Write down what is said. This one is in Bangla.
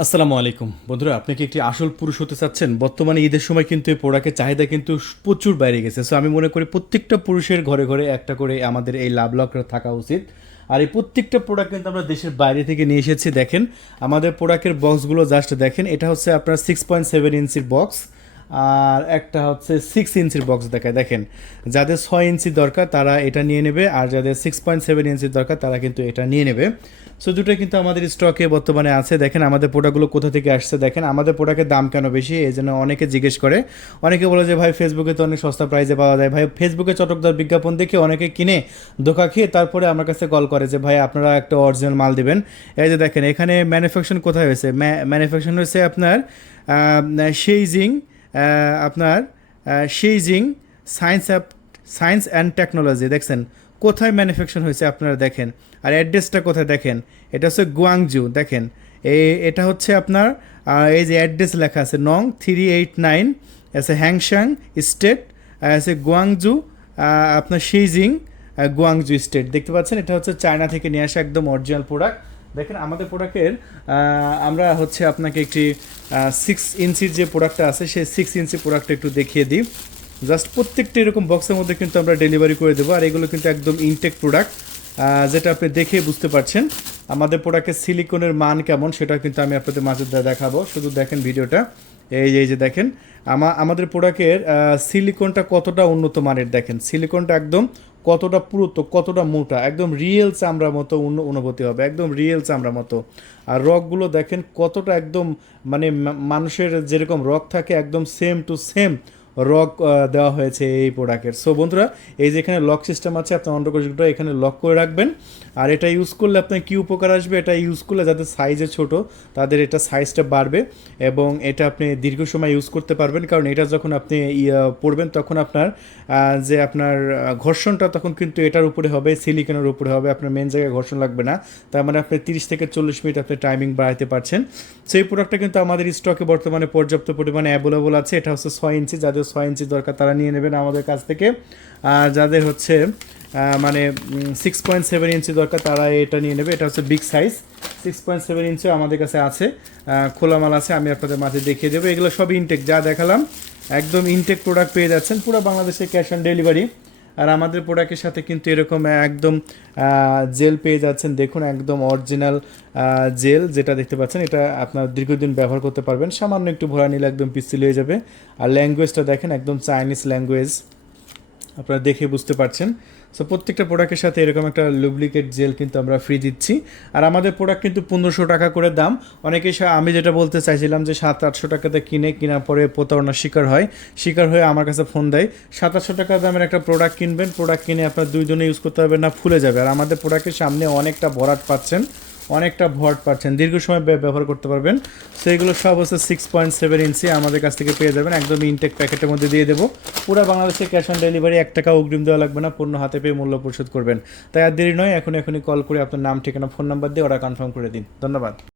আসসালামু আলাইকুম বন্ধুরা, আপনি কি একটি আসল পুরুষ হতে চাচ্ছেন? বর্তমানে ঈদের সময় কিন্তু এই প্রোডাক্টের চাহিদা কিন্তু প্রচুর বাইরে গেছে। সো আমি মনে করি প্রত্যেকটা পুরুষের ঘরে ঘরে একটা করে আমাদের এই লাভ লকটা থাকা উচিত। আর এই প্রত্যেকটা প্রোডাক্ট কিন্তু আমরা দেশের বাইরে থেকে নিয়ে এসেছি। দেখেন আমাদের প্রোডাক্টের বক্সগুলো জাস্ট দেখেন, এটা হচ্ছে আপনার 6.7 ইঞ্চির বক্স, আর একটা হচ্ছে 6 ইঞ্চির বক্স দেখায়। দেখেন যাদের 6 ইঞ্চি দরকার তারা এটা নিয়ে নেবে, আর যাদের 6.7 ইঞ্চির দরকার তারা কিন্তু এটা নিয়ে নেবে। সো দুটোই কিন্তু আমাদের স্টকে বর্তমানে আছে। দেখেন আমাদের প্রোডাক্টগুলো কোথা থেকে আসছে। দেখেন আমাদের প্রোডাক্টের দাম কেন বেশি, এই জন্য অনেকে জিজ্ঞেস করে। অনেকে বলে যে ভাই ফেসবুকে তো অনেক সস্তা প্রাইসে পাওয়া যায়। ভাই ফেসবুকে চটকদার বিজ্ঞাপন দেখে অনেকে কিনে ধোকা খেয়ে তারপরে আমার কাছে কল করে যে ভাই আপনারা একটা অরিজিনাল মাল দিবেন। এই যে দেখেন এখানে ম্যানুফ্যাকচার কোথায় হয়েছে, ম্যানুফ্যাকচার হয়েছে আপনার সেইজিং, আপনার সেইজিং সায়েন্স সায়েন্স অ্যান্ড টেকনোলজি। দেখছেন কোথায় ম্যানুফ্যাকচার হয়েছে আপনারা দেখেন। আর অ্যাড্রেসটা কোথায় দেখেন, এটা হচ্ছে গুয়াংজু। দেখেন এটা হচ্ছে আপনার এই যে অ্যাড্রেস লেখা আছে নং 389 আছে হ্যাংশাং স্টেট, আছে গুয়াংজু, আপনার সেইজিং গুয়াংজু স্টেট। দেখতে পাচ্ছেন এটা হচ্ছে চায়না থেকে নিয়ে আসা একদম অরিজিনাল প্রোডাক্ট। দেখেন আমাদের প্রোডাক্টের আমরা হচ্ছে আপনাকে একটি 6 ইঞ্চির যে প্রোডাক্টটা আছে সেই 6 ইঞ্চি প্রোডাক্টটা একটু দেখিয়ে দিই। জাস্ট প্রত্যেকটা এরকম বক্সের মধ্যে কিন্তু আমরা ডেলিভারি করে দেবো। আর এগুলো কিন্তু একদম ইনটেক প্রোডাক্ট, যেটা আপনি দেখে বুঝতে পারছেন আমাদের প্রোডাক্টের সিলিকনের মান কেমন সেটা কিন্তু আমি আপনাদের মাঝে দেখাবো। শুধু দেখেন ভিডিওটা। এই যে দেখেন আমাদের প্রোডাক্টের সিলিকনটা কতটা উন্নত মানের। দেখেন সিলিকনটা একদম কতটা পুরুত্ব, কতটা মোটা, একদম রিয়েল চামড়ার মতো অনুভূতি হবে, একদম রিয়েল চামড়ার মতো। আর রকগুলো দেখেন কতটা একদম মানে মানুষের যেরকম রক থাকে একদম সেম টু সেম রক দেওয়া হয়েছে এই প্রোডাক্টের। সো বন্ধুরা, এই যে এখানে লক সিস্টেম আছে, আপনার অন্ডকোষগুলো এখানে লক করে রাখবেন। আর এটা ইউজ করলে আপনার কী উপকার আসবে, এটা ইউজ করলে যাদের সাইজে ছোট তাদের এটা সাইজটা বাড়বে এবং এটা আপনি দীর্ঘ সময় ইউজ করতে পারবেন। কারণ এটা যখন আপনি পড়বেন তখন আপনার যে আপনার ঘর্ষণটা তখন কিন্তু এটার উপরে হবে, সিলিকনের উপরে হবে, আপনার মেন জায়গায় ঘর্ষণ লাগবে না। তার মানে আপনি 30 থেকে 40 মিনিট আপনি টাইমিং বাড়াতে পারছেন। সেই প্রোডাক্টটা কিন্তু আমাদের স্টকে বর্তমানে পর্যাপ্ত পরিমাণে অ্যাভেলেবল আছে। এটা হচ্ছে 6 ইঞ্চি, যাদের 6 ইঞ্চি দরকার তারা নিয়ে নেবেন আমাদের কাছ থেকে। আর যাদের হচ্ছে মানে 6.7 ইঞ্চি দরকার তারা এটা নিয়ে নেবে। এটা হচ্ছে বিগ সাইজ, 6.7 ইঞ্চিও আমাদের কাছে আছে, খোলা মাল আছে, আমি আপনাদের মাঝে দেখিয়ে দেবো। এগুলো সব ইনটেক, যা দেখালাম একদম ইনটেক প্রোডাক্ট পেয়ে যাচ্ছেন পুরো বাংলাদেশে, ক্যাশ অন ডেলিভারি। আর আমাদের প্রোডাক্টের সাথে কিন্তু এরকম একদম জেল পেয়ে যাচ্ছেন। দেখুন একদম অরিজিনাল জেল যেটা দেখতে পাচ্ছেন, এটা আপনার দীর্ঘদিন ব্যবহার করতে পারবেন। সামান্য একটু ভরা নিলে একদম পিচ্ছিল হয়ে যাবে। আর ল্যাঙ্গুয়েজটা দেখেন একদম চাইনিজ ল্যাঙ্গুয়েজ, আপনারা দেখে বুঝতে পারছেন। সো প্রত্যেকটা প্রোডাক্টের সাথে এরকম একটা লুব্রিকেট জেল কিন্তু আমরা ফ্রি দিচ্ছি। আর আমাদের প্রোডাক্ট কিন্তু 1500 টাকা করে দাম। অনেকে আমি যেটা বলতে চাইছিলাম যে 700-800 টাকাতে কেনার পরে প্রতারণার শিকার হয়ে আমার কাছে ফোন দেয়। 700-800 টাকা দামের একটা প্রোডাক্ট কিনবেন, প্রোডাক্ট কিনে আপনার 2 জনে ইউজ করতে পারবেন না, ফুলে যাবে। আর আমাদের প্রোডাক্টের সামনে অনেকটা ভরাট পাচ্ছেন, দীর্ঘ সময় ব্যবহার করতে পারবেন। সো এগুলো সব হচ্ছে 6.7 ইঞ্চি আমাদের কাছ থেকে পেয়ে যাবেন, একদম ইনটেক প্যাকেটের মধ্যে দিয়ে দেবো। পুরো বাংলাদেশে ক্যাশ অন ডেলিভারি, 1 টাকা অগ্রিম দেওয়া লাগবে না, পণ্য হাতে পেয়ে মূল্য পরিশোধ করবেন। তাই আর দেরি নয়, এখনই কল করে আপনার নাম, ঠিকানা, ফোন নাম্বার দিয়ে অর্ডার কনফার্ম করে দিন। ধন্যবাদ।